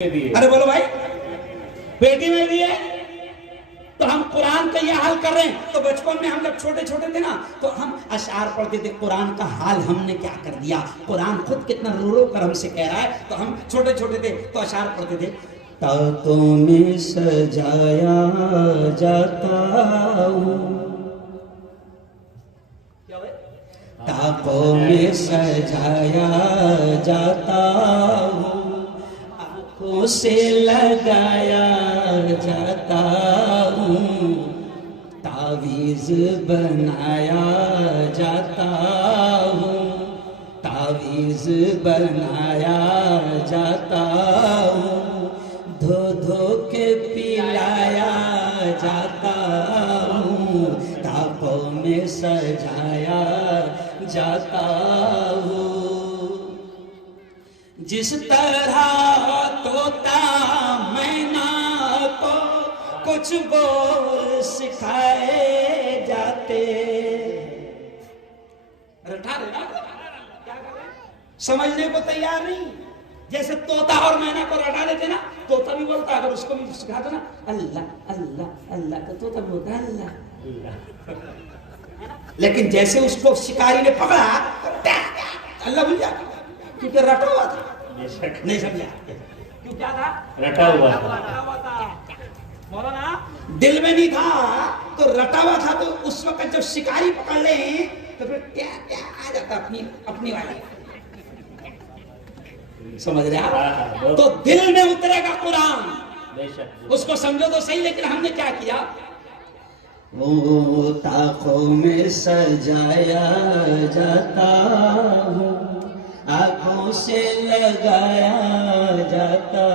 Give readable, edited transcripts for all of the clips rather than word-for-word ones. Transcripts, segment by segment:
ارے بولو بھائی، بیٹی میں بھی ہے تو ہم قرآن کا یہ حال کر رہے ہیں۔ تو بچپن میں ہم جب چھوٹے چھوٹے تھے نا تو ہم اشعار پڑھتے تھے، قرآن کا حال ہم نے کیا کر دیا، قرآن خود کتنا رو رو کر ہم سے کہہ رہا ہے۔ تو ہم چھوٹے چھوٹے تھے تو اشعار پڑھتے تھے، طاقوں میں سجایا جاتا ہوں، طاقوں میں سجایا جاتا ہوں، آنکھوں سے لگایا جاتا ہوں، تعویذ بنایا جاتا ہوں، تعویذ بنایا جاتا ہوں، دھو دھو کے پلایا جاتا ہوں، طاقوں میں سجایا جاتا ہوں۔ جس طرح طوطا مینا کو کچھ بول سکھائے جاتے، سمجھنے کو تیار نہیں، جیسے طوطا اور مینا کو رٹا دیتے نا، طوطا بھی بولتا ہے، اگر اس کو بھی سکھا دو نا اللہ اللہ اللہ تو طوطا بھی بولتا ہے اللہ، لیکن جیسے اس کو شکاری نے پکڑا اللہ بھول جاتا، کیونکہ رٹا ہوا تھا، نہیں سمجھا کیوں کیا تھا، رٹا ہوا تھا، مولانا دل میں نہیں تھا تو رٹا ہوا تھا، تو اس وقت جب شکاری پکڑ لیں تو پھر کیا کیا آ جاتا اپنی والی، سمجھ رہے آپ؟ تو دل میں اترے گا قرآن، اس کو سمجھو تو صحیح، لیکن ہم نے کیا کیا، وہ طاقوں میں سجایا جاتا ہوں، آنکھوں سے لگایا جاتا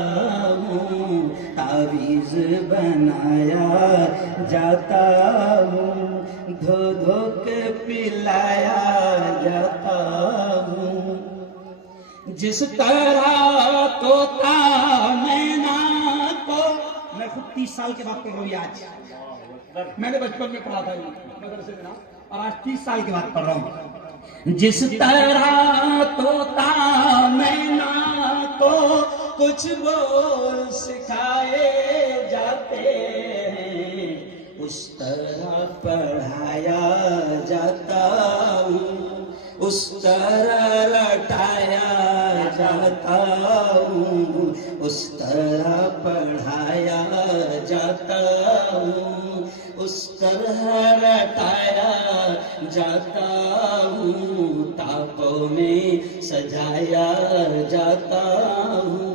ہوں، تعویذ بنایا جاتا ہوں، دھو دھو کے پلایا جاتا ہوں۔ جس طرح طوطا مینا کو، میں خود 30 سال کے بعد پڑھ رہا ہوں، آج میں نے بچپن میں پڑھا تھا مدرسے میں نا، اور آج 30 سال کے بعد پڑھ رہا ہوں۔ جس طرح طوطا مینا کو کچھ بول سکھائے جاتے ہیں، اس طرح پڑھایا جاتا ہوں، اس طرح رٹایا جاتا ہوں، اس طرح پڑھایا جاتا ہوں، اس طرح رٹایا جاتا ہوں، طاقوں میں سجایا جاتا ہوں۔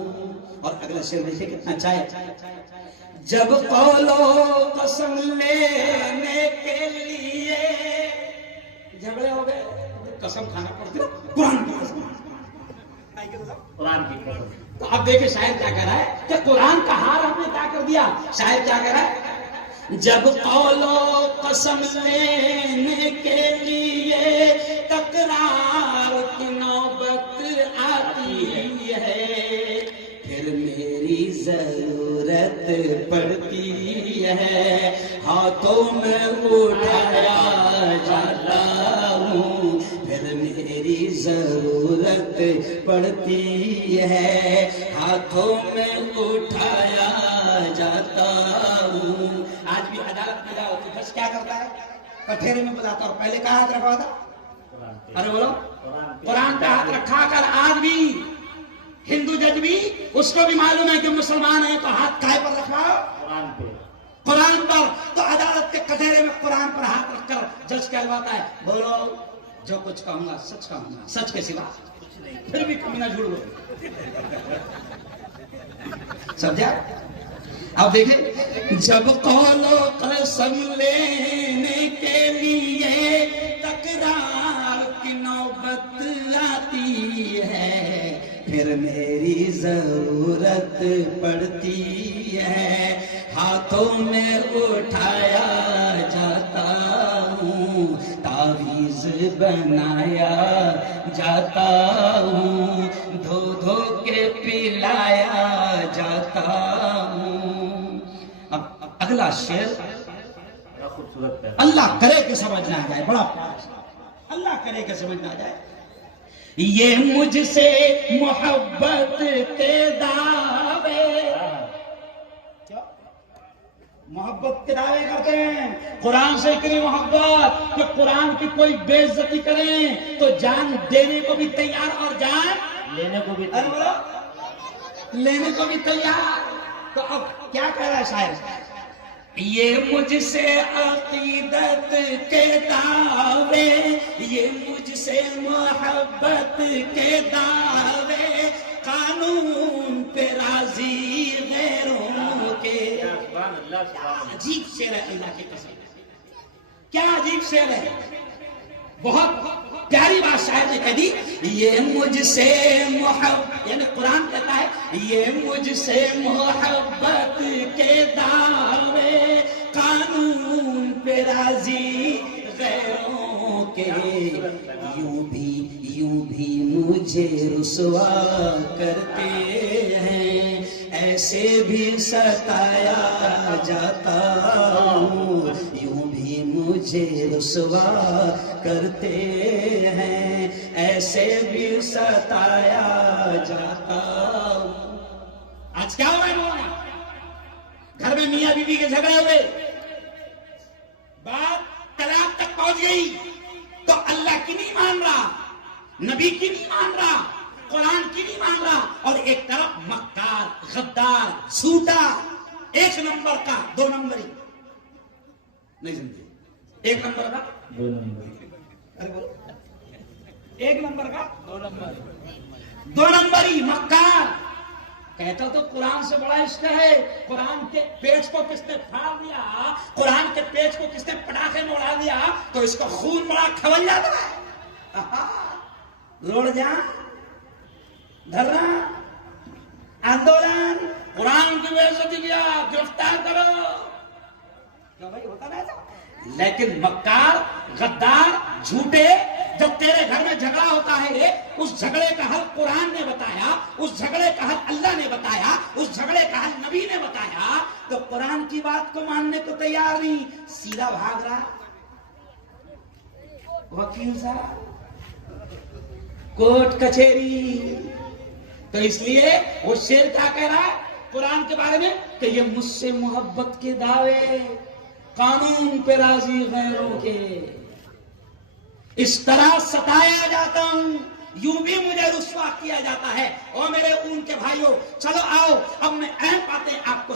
اور اگلا شعر دیکھیے کتنا چاہے، جب قول و قسم لینے کے لیے جھگڑے ہو گئے، قسم کھانا پڑتی قرآن کی قسم، قرآن کی قسم، تو اب دیکھیں شاعر کیا کہہ رہا ہے کہ قرآن کا ہار ہم نے کیا کر دیا، شاعر کیا کہہ رہا ہے، جب قول و قسم لینے کے لیے تکرار کی نوبت آتی ہے، پھر میری ضرورت پڑتی ہے، ہاتھوں میں اٹھایا جاتا ہوں، پھر میری ضرورت پڑتی ہے، ہاتھوں میں اٹھایا جاتا ہوں۔ آج بھی عدالت میں جاؤ تو جج کیا کرتا ہے، کٹہرے میں بلاتا ہوں، پہلے کہاں ہاتھ رکھا تھا، ارے بولو قرآن پہ ہاتھ رکھا کر، آج بھی ہندو جج بھی اس کو بھی معلوم ہے کہ مسلمان ہیں تو ہاتھ کائے پر رکھا قرآن پہ، قرآن پر، تو عدالت کے کٹہرے میں قرآن پر ہاتھ رکھ کر جج کہلواتا ہے، بولو جو کچھ کہوں گا سچ کہوں گا، سچ کے سوا پھر بھی کمی نہ جھوٹ بولو، سمجھا؟ اب دیکھیں، جب قول و قسم لینے کے لیے تکرار کی نوبت آتی ہے، پھر میری ضرورت پڑتی ہے، ہاتھوں میں اٹھایا جاتا ہوں، تعویذ بنایا جاتا ہوں، دھو دھو کے پلایا جاتا ہوں۔ اب اگلا شعر خوبصورت ہے، اللہ کرے کہ سمجھ نہ آ جائے، بڑا اللہ کرے کہ سمجھ نہ آ جائے، یہ مجھ سے محبت کے دعوے محبت کے دعوے کرتے ہیں، قرآن سے اتنی محبت کہ قرآن کی کوئی بے عزتی کریں تو جان دینے کو بھی تیار اور جان لینے کو بھی لینے کو بھی تیار۔ تو اب کیا کہہ رہا ہے شاعر؟ یہ مجھ سے عقیدت کے دعوے، یہ مجھ سے محبت کے دعوے، قانون پہ راضی غیروں کے۔ عجیب شعر ہے، اللہ کی قسم کیا عجیب شعر ہے، بہت پیاری بات شاعر نے کہہ دی۔ یہ مجھ سے محبت، یعنی قرآن کہتا ہے یہ مجھ سے محبت کے دعوے، قانون پہ راضی غیروں کے، یوں بھی مجھے رسوا کرتے ہیں، ایسے بھی ستایا جاتا ہوں، یوں بھی مجھے رسوا کرتے ہیں، ایسے بھی ستایا جاتا ہوں۔ آج کیا ہوا ہے مولانا؟ گھر میں میاں بیوی کے جھگڑے ہوئے، بات طلاق تک پہنچ گئی، تو اللہ کی نہیں مان رہا، نبی کی نہیں مان رہا، قرآن کی نہیں مان رہا، اور ایک طرف مکار، غدار، جھوٹا، ایک نمبر کا دو نمبری، نہیں سمجھے، ایک نمبر کا دو نمبر، ایک نمبر کا دو نمبری مکار۔ کہتا تو قرآن سے بڑا عشق ہے، قرآن کے پیج کو کس نے پھاڑ دیا، قرآن کے پیج کو کس نے پٹاخے میں اڑا دیا تو اس کا خون بڑا کھول جاتا ہے۔ روڑ جا، دھرنا، آندولن، قرآن کی بے عزتی کیا، گرفتار کرو، کیوں بھائی ہوتا نا ایسا؟ لیکن مکار، غدار، جھوٹے، جب تیرے گھر میں جھگڑا ہوتا ہے، اس جھگڑے کا حل قرآن نے بتایا، اس جھگڑے کا حل اللہ نے بتایا، اس جھگڑے کا حل نبی نے بتایا، تو قرآن کی بات کو ماننے کو تیار نہیں، سیدھا بھاگ رہا وکیل صاحب، کورٹ کچہری۔ تو اس لیے وہ شعر کیا کہہ رہا ہے قرآن کے بارے میں کہ یہ مجھ سے محبت کے دعوے، قانون پہ راضی غیروں کے، اس طرح ستایا جاتا ہوں، یوں بھی مجھے رسوا کیا جاتا ہے۔ اور میرے اون کے بھائیوں، چلو آؤ اب میں اہم باتیں آپ کو